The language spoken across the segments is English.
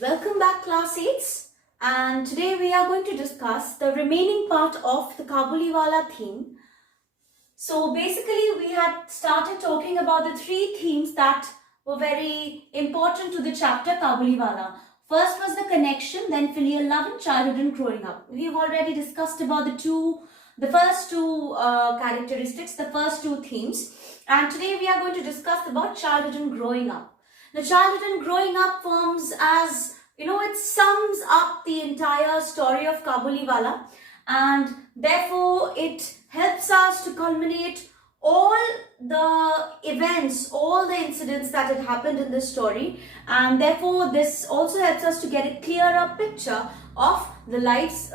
Welcome back, class 8s, and today we are going to discuss the remaining part of the Kabuliwala theme. So basically we had started talking about the three themes that were very important to the chapter Kabuliwala. First was the connection, then filial love and childhood and growing up. We've already discussed about the first two characteristics, the first two themes, and today we are going to discuss about childhood and growing up. The childhood and growing up forms as, it sums up the entire story of Kabuliwala, and therefore it helps us to culminate all the events, all the incidents that had happened in this story, and therefore this also helps us to get a clearer picture of the lives,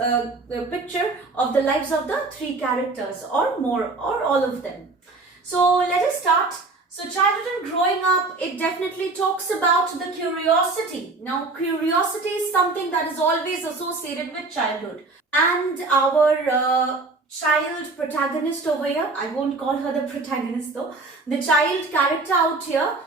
picture of the lives of the three characters, or more, or all of them. So let us start. So childhood and growing up, it definitely talks about the curiosity. Now, curiosity is something that is always associated with childhood. And our child protagonist over here, I won't call her the protagonist though, the child character out here,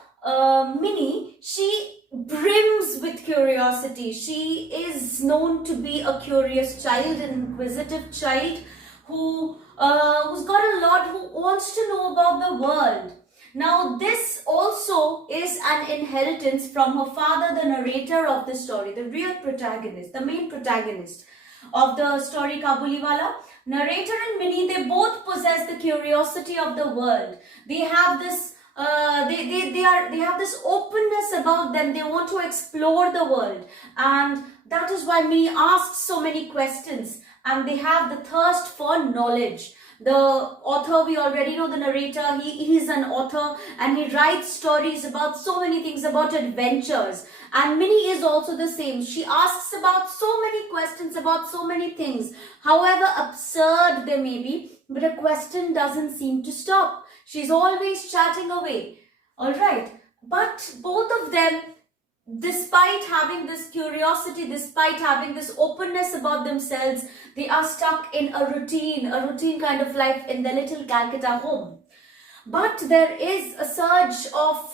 Minnie, she brims with curiosity. She is known to be a curious child, an inquisitive child who's got a lot, who wants to know about the world. Now, this also is an inheritance from her father, the narrator of the story, the real protagonist, the main protagonist of the story Kabuliwala. Narrator and Minnie, they both possess the curiosity of the world. They have this they have this openness about them. They want to explore the world, and that is why Minnie asks so many questions, and they have the thirst for knowledge. The author, we already know the narrator, he is an author and he writes stories about so many things, about adventures. And Minnie is also the same. She asks about so many questions, about so many things, however absurd they may be, but a question doesn't seem to stop. She's always chatting away. Alright, but both of them, despite having this curiosity, despite having this openness about themselves, they are stuck in a routine kind of life in their little Calcutta home. But there is a surge of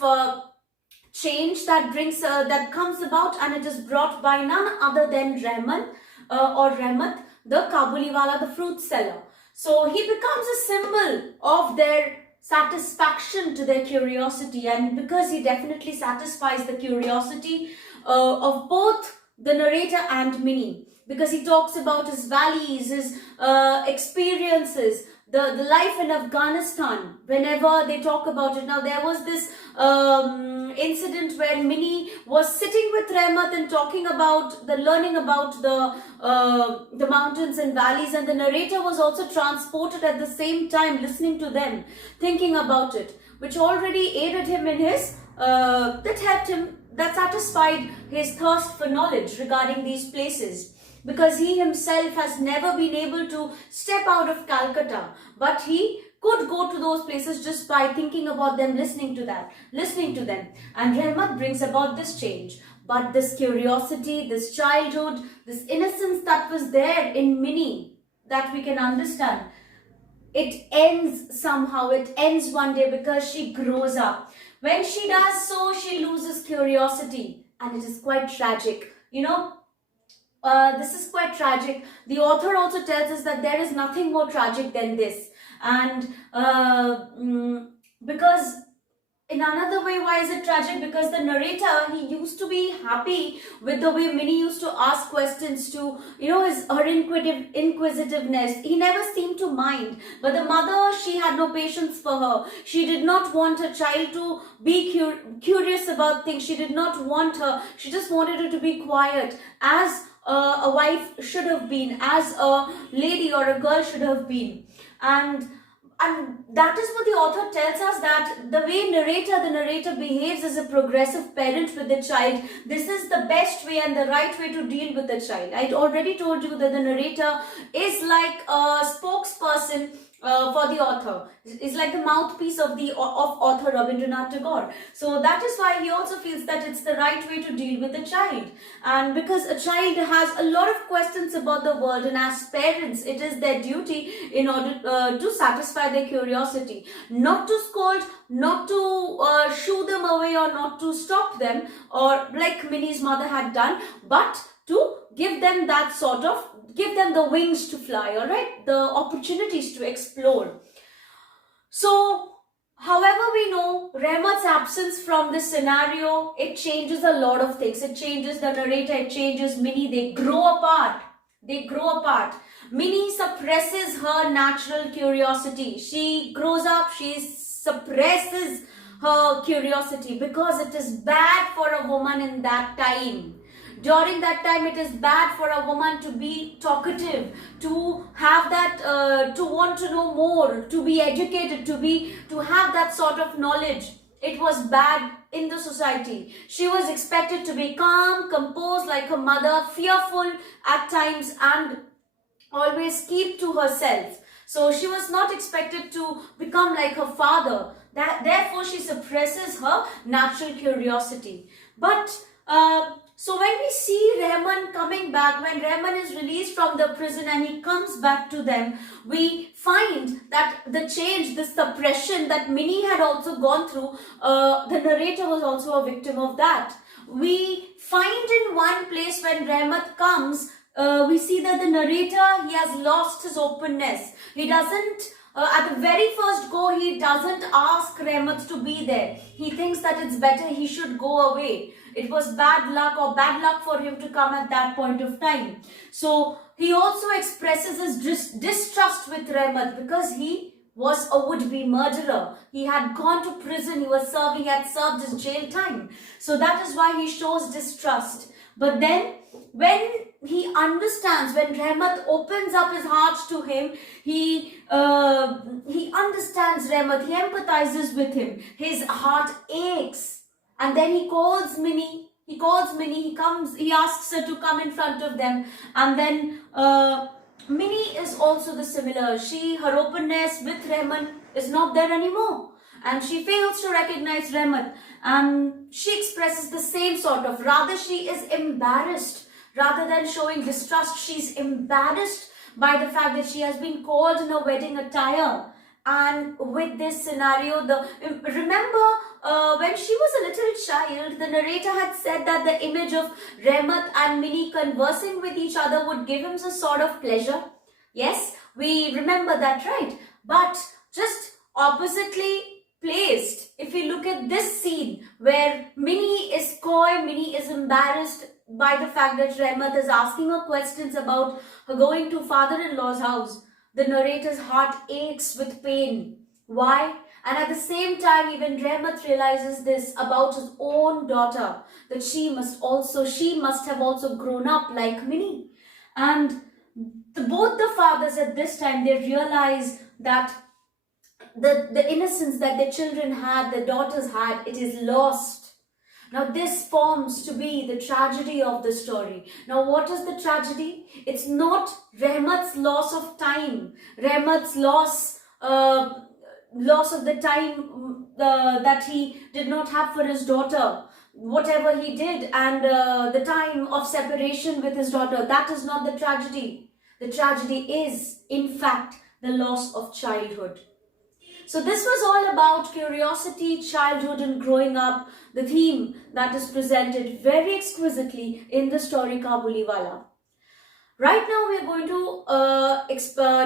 change that comes about, and it is brought by none other than Rahmat, the Kabuliwala, the fruit seller. So he becomes a symbol of their satisfaction to their curiosity, and because he definitely satisfies the curiosity of both the narrator and Minnie, because he talks about his valleys, his experiences, the life in Afghanistan. Whenever they talk about it, now there was this incident where Minnie was sitting with Rahmat and talking about learning about the mountains and valleys, and the narrator was also transported at the same time, listening to them, thinking about it, which already aided him in his that helped him, that satisfied his thirst for knowledge regarding these places. Because he himself has never been able to step out of Calcutta, but he could go to those places just by thinking about them, listening to them. And Rahmat brings about this change. But this curiosity, this childhood, this innocence that was there in Minnie, that we can understand, it ends somehow. It ends one day because she grows up. When she does so, she loses curiosity, and it is quite tragic. This is quite tragic. The author also tells us that there is nothing more tragic than this. And because in another way, why is it tragic? Because the narrator, he used to be happy with the way Minnie used to ask questions, to, her inquisitiveness. He never seemed to mind. But the mother, she had no patience for her. She did not want her child to be curious about things. She did not want her. She just wanted her to be quiet, as a wife should have been, as a lady or a girl should have been. And that is what the author tells us, that the way the narrator behaves as a progressive parent with the child, this is the best way and the right way to deal with the child. I already told you that the narrator is like a spokesperson for the author. Is like the mouthpiece of author Rabindranath Tagore. So that is why he also feels that it's the right way to deal with a child. And because a child has a lot of questions about the world, and as parents, it is their duty in order to satisfy their curiosity. Not to scold, not to shoo them away, or not to stop them, or like Minnie's mother had done, but to give them that sort of, give them the wings to fly, all right, the opportunities to explore. So, however, we know Rahmat's absence from this scenario, it changes a lot of things. It changes the narrator, it changes Minnie. They grow apart. They grow apart. Minnie suppresses her natural curiosity. She grows up, she suppresses her curiosity because it is bad for a woman in that time. During that time, it is bad for a woman to be talkative, to have that, to want to know more, to be educated, to have that sort of knowledge. It was bad in the society. She was expected to be calm, composed like her mother, fearful at times, and always keep to herself. So she was not expected to become like her father. Therefore, she suppresses her natural curiosity. But so when we see Rahman coming back, when Rahman is released from the prison and he comes back to them, we find that the change, the suppression that Minnie had also gone through, the narrator was also a victim of that. We find in one place when Rahmat comes, we see that the narrator, he has lost his openness. He doesn't, at the very first go, he doesn't ask Rahmat to be there. He thinks that it's better he should go away. It was bad luck for him to come at that point of time. So he also expresses his distrust with Rahmat because he was a would-be murderer. He had gone to prison, he had served his jail time. So that is why he shows distrust. But then when he understands, when Rahmat opens up his heart to him, he understands Rahmat, he empathizes with him. His heart aches. And then he calls Minnie, he asks her to come in front of them. And then Minnie is also the similar. Her openness with Rahman is not there anymore. And she fails to recognize Rahmat. And she expresses the same sort of, rather she is embarrassed. Rather than showing distrust, she's embarrassed by the fact that she has been called in a wedding attire. And with this scenario, remember when she was a little child, the narrator had said that the image of Rahmat and Minnie conversing with each other would give him some sort of pleasure. Yes, we remember that, right? But just oppositely placed, if we look at this scene where Minnie is coy, Minnie is embarrassed by the fact that Rahmat is asking her questions about her going to father-in-law's house, the narrator's heart aches with pain. Why? And at the same time, even Rahmat realizes this about his own daughter, that she must have also grown up like Minnie. And both the fathers at this time, they realize that the innocence that their children had, their daughters had, it is lost. Now this forms to be the tragedy of the story. Now what is the tragedy? It's not Rahmat's loss of time, Rahmat's loss of the time that he did not have for his daughter, whatever he did, and the time of separation with his daughter. That is not the tragedy. The tragedy is, in fact, the loss of childhood. So this was all about curiosity, childhood, and growing up, the theme that is presented very exquisitely in the story Kabuliwala. Right now we are going to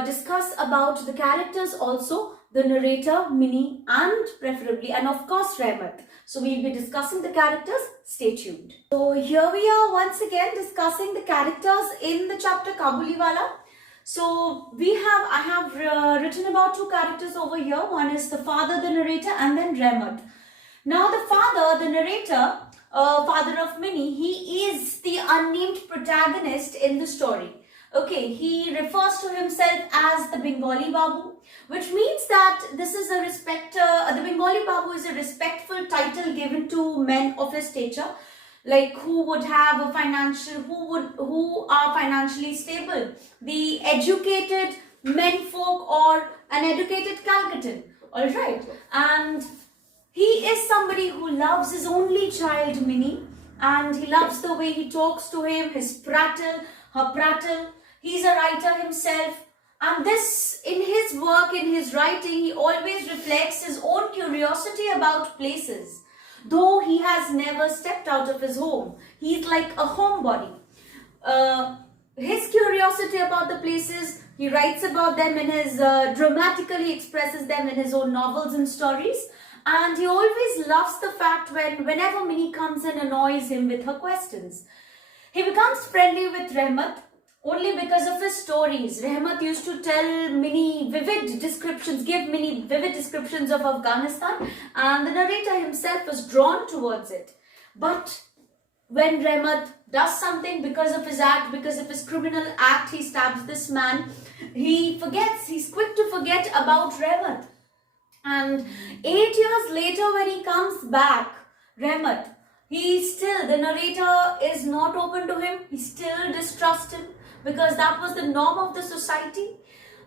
discuss about the characters also, the narrator, Minnie, and preferably, and of course, Rahmat. So we'll be discussing the characters. Stay tuned. So here we are once again discussing the characters in the chapter Kabuliwala. So I have written about two characters over here. One is the father, the narrator, and then Rahmat. Now the father, the narrator, father of Minnie, he is the unnamed protagonist in the story. Okay, he refers to himself as the Bengali Babu, which means that this is the Bengali Babu is a respectful title given to men of his stature, like who would have a who are financially stable. The educated menfolk or an educated Calcuttan. Alright. And he is somebody who loves his only child, Minnie, and he loves the way he talks to him, his prattle, her prattle. He's a writer himself, and this, in his work, in his writing, he always reflects his own curiosity about places. Though he has never stepped out of his home, he's like a homebody. His curiosity about the places, he writes about them in his, dramatically expresses them in his own novels and stories. And he always loves the fact whenever Minnie comes and annoys him with her questions. He becomes friendly with Rahmat only because of his stories. Rahmat used to tell Minnie vivid descriptions, give Minnie vivid descriptions of Afghanistan, and the narrator himself was drawn towards it. But when Rahmat does something because of his act, because of his criminal act, he stabs this man, he forgets, he's quick to forget about Rahmat. And 8 years later, when he comes back, Rahmat, the narrator is not open to him. He still distrusts him because that was the norm of the society.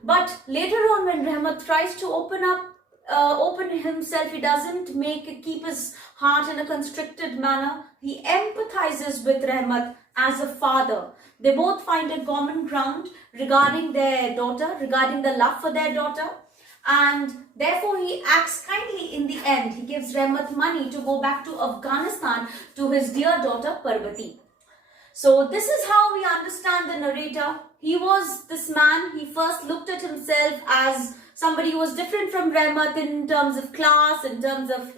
But later on, when Rahmat tries to open himself, he doesn't keep his heart in a constricted manner. He empathizes with Rahmat as a father. They both find a common ground regarding their daughter, regarding the love for their daughter. And therefore, he acts kindly in the end. He gives Rahmat money to go back to Afghanistan to his dear daughter Parvati. So this is how we understand the narrator. He was this man. He first looked at himself as somebody who was different from Rahmat in terms of class, in terms of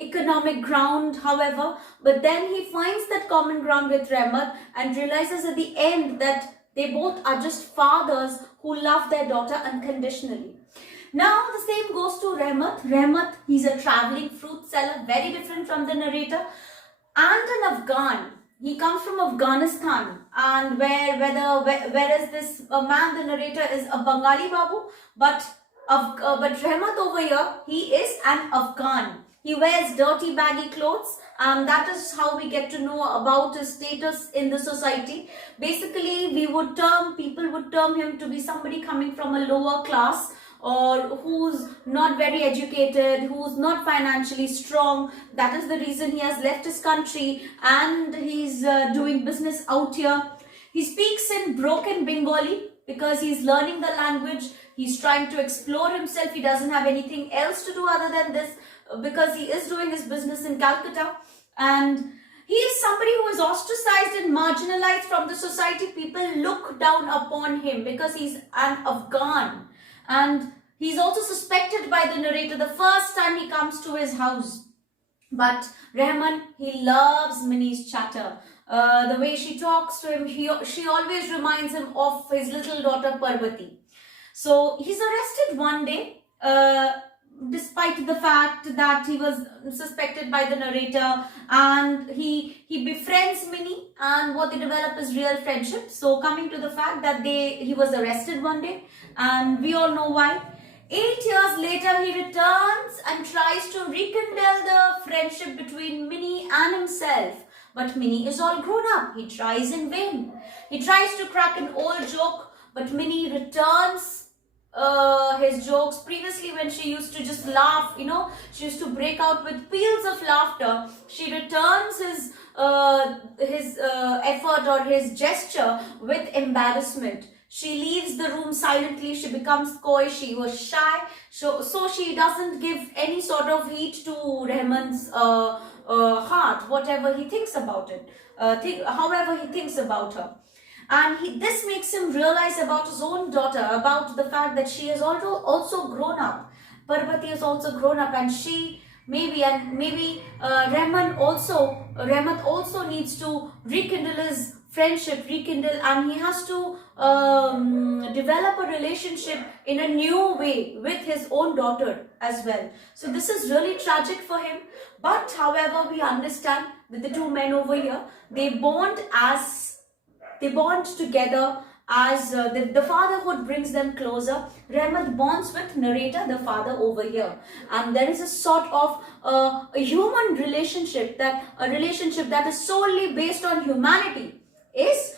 economic ground, however. But then he finds that common ground with Rahmat and realizes at the end that they both are just fathers who love their daughter unconditionally. Now the same goes to Rahmat. Rahmat, he's a traveling fruit seller, very different from the narrator, and an Afghan. He comes from Afghanistan, and whereas this man, the narrator, is a Bengali Babu, but Rahmat over here, he is an Afghan. He wears dirty, baggy clothes, and that is how we get to know about his status in the society. Basically, people would term him to be somebody coming from a lower class, or who's not very educated, who's not financially strong. That is the reason he has left his country and he's doing business out here. He speaks in broken Bengali because he's learning the language. He's trying to explore himself. He doesn't have anything else to do other than this, because he is doing his business in Calcutta. And he is somebody who is ostracized and marginalized from the society. People look down upon him because he's an Afghan. And he's also suspected by the narrator the first time he comes to his house. But Rahman, he loves Minnie's chatter. The way she talks to him, she always reminds him of his little daughter Parvati. So he's arrested one day, despite the fact that he was suspected by the narrator, and he befriends Minnie, and what they develop is real friendship. So coming to the fact that he was arrested one day, and we all know why. 8 years later, he returns and tries to rekindle the friendship between Minnie and himself. But Minnie is all grown up. He tries in vain. He tries to crack an old joke, but Minnie returns his jokes. Previously, when she used to just laugh, she used to break out with peals of laughter. She returns his effort or his gesture with embarrassment. She leaves the room silently. She becomes coy. She was shy. So she doesn't give any sort of heed to Rahman's heart, whatever he thinks about it, however he thinks about her. And this makes him realize about his own daughter, about the fact that she has also grown up. Parvati has also grown up, and Rahmat also needs to rekindle his friendship, and he has to develop a relationship in a new way with his own daughter as well. So this is really tragic for him. But however, we understand with the two men over here, they bond together as the fatherhood brings them closer. Rahmat bonds with narrator, the father over here, and there is a sort of a human relationship, a relationship that is solely based on humanity is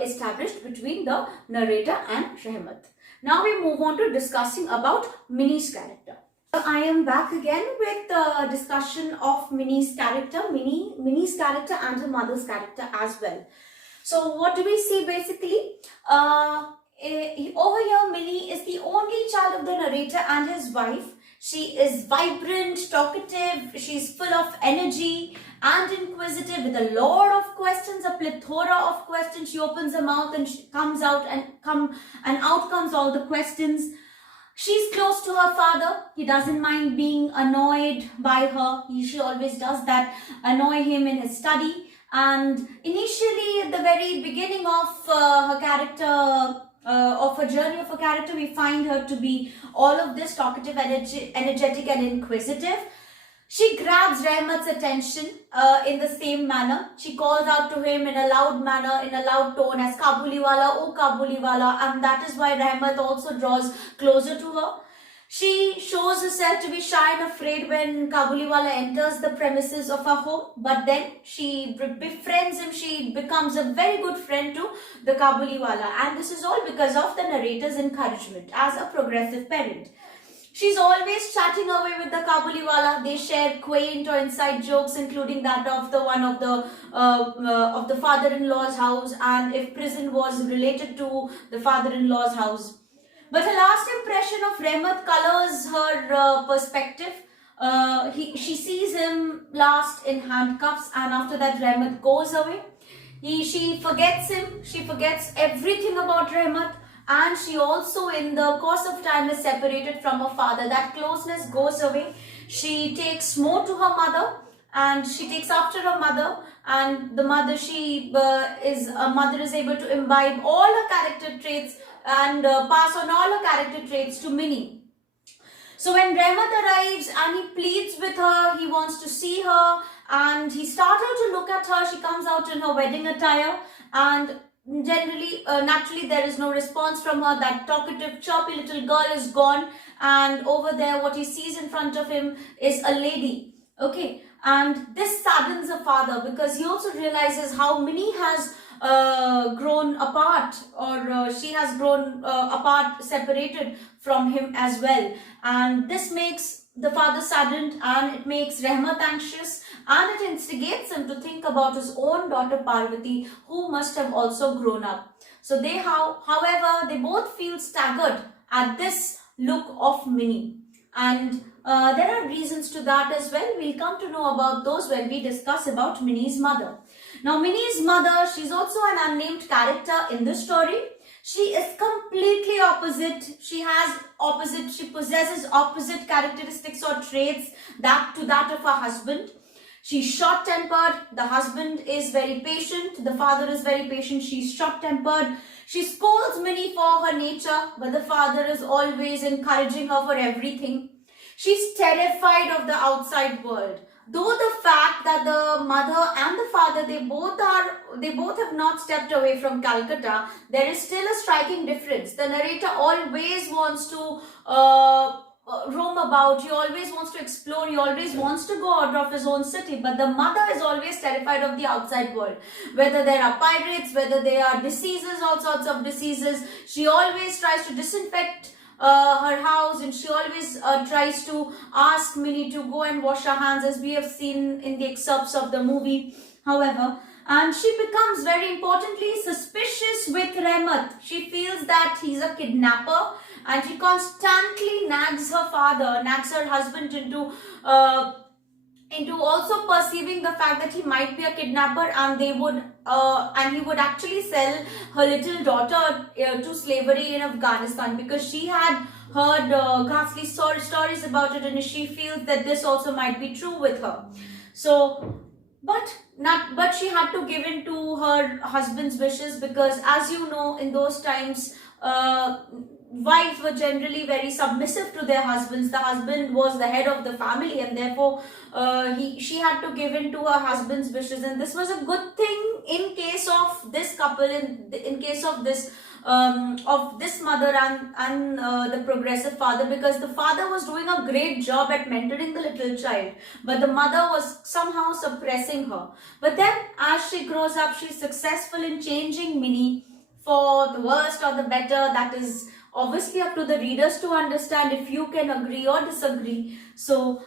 established between the narrator and Rahmat. Now we move on to discussing about Minnie's character. I am back again with the discussion of Minnie's character, Minnie's character and her mother's character as well. So what do we see basically? Over here, Minnie is the only child of the narrator and his wife. She is vibrant, talkative, she's full of energy and inquisitive with a lot of questions, a plethora of questions. She opens her mouth and she comes out and out comes all the questions. She's close to her father. He doesn't mind being annoyed by her. She always does that, annoy him in his study. And initially, at the very beginning of her character, of her journey of her character, we find her to be all of this, talkative, energetic and inquisitive. She grabs Rahmat's attention in the same manner. She calls out to him in a loud manner, in a loud tone as Kabuliwala, oh Kabuliwala, and that is why Rahmat also draws closer to her. She shows herself to be shy and afraid when Kabuliwala enters the premises of her home, but then she befriends him. She becomes a very good friend to the Kabuliwala, and this is all because of the narrator's encouragement as a progressive parent. She's always chatting away with the Kabuliwala. They share quaint or inside jokes, including that of the one of the father-in-law's house, and if prison was related to the father-in-law's house. But her last impression of Rahmat colors her perspective. She sees him last in handcuffs, and after that Rahmat goes away. She forgets him. She forgets everything about Rahmat. And she also in the course of time is separated from her father. That closeness goes away. She takes more to her mother and she takes after her mother, and the mother is able to imbibe all her character traits and pass on all her character traits to Minnie. So when Rahmat arrives and he pleads with her, he wants to see her and he starts out to look at her. She comes out in her wedding attire and generally, naturally, there is no response from her. That talkative, chirpy little girl is gone, and over there, what he sees in front of him is a lady. Okay, and this saddens her father because he also realizes how Minnie has grown apart, or she has grown apart, separated from him as well, and this makes the father saddened, and it makes Rahmat anxious, and it instigates him to think about his own daughter Parvati, who must have also grown up. So however, they both feel staggered at this look of Minnie, and there are reasons to that as well. We'll come to know about those when we discuss about Minnie's mother. Now, Minnie's mother, she's also an unnamed character in this story. She is completely opposite. She possesses opposite characteristics or traits that of her husband. She's short-tempered. The husband is very patient. The father is very patient. She's short-tempered. She scolds Minnie for her nature, but the father is always encouraging her for everything. She's terrified of the outside world. Though the fact that the mother and the father, they both have not stepped away from Calcutta, there is still a striking difference. The narrator always wants to roam about, he always wants to explore, he always wants to go out of his own city, but the mother is always terrified of the outside world. Whether there are pirates, whether there are diseases, all sorts of diseases, she always tries to disinfect her house, and she always tries to ask Minnie to go and wash her hands, as we have seen in the excerpts of the movie. However, and she becomes very importantly suspicious with Rahmat. She feels that he's a kidnapper, and she constantly nags her husband into also perceiving the fact that he might be a kidnapper, and he would actually sell her little daughter to slavery in Afghanistan, because she had heard ghastly stories about it, and she feels that this also might be true with her. So, but she had to give in to her husband's wishes, because as you know, in those times, wives were generally very submissive to their husbands. The husband was the head of the family, and therefore she had to give in to her husband's wishes. And this was a good thing in case of this couple, in case of this mother and the progressive father, because the father was doing a great job at mentoring the little child, but the mother was somehow suppressing her. But then as she grows up, she's successful in changing Minnie for the worst or the better. That is obviously up to the readers to understand, if you can agree or disagree. So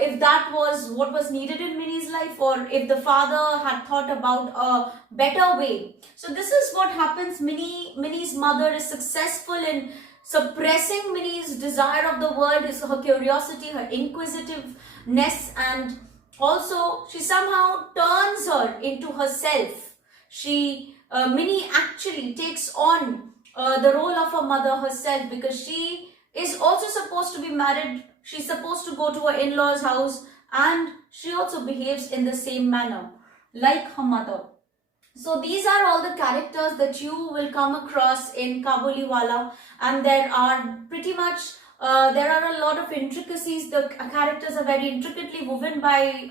if that was what was needed in Minnie's life, or if the father had thought about a better way. So this is what happens. Minnie's mother is successful in suppressing Minnie's desire of the world, is her curiosity, her inquisitiveness, and also she somehow turns her into herself. Minnie actually takes on the role of a mother herself, because she is also supposed to be married. She's supposed to go to her in-laws' house, and she also behaves in the same manner like her mother. So these are all the characters that you will come across in Kabuliwala, and there are pretty much there are a lot of intricacies. The characters are very intricately woven by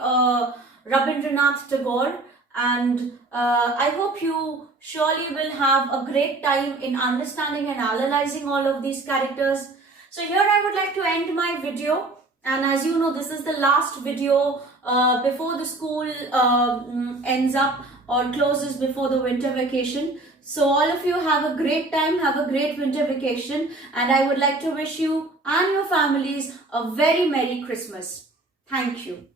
Rabindranath Tagore, and I hope you surely will have a great time in understanding and analyzing all of these characters. So here I would like to end my video, and as you know, this is the last video before the school ends up or closes before the winter vacation. So all of you have a great time, have a great winter vacation, and I would like to wish you and your families a very Merry Christmas. Thank you.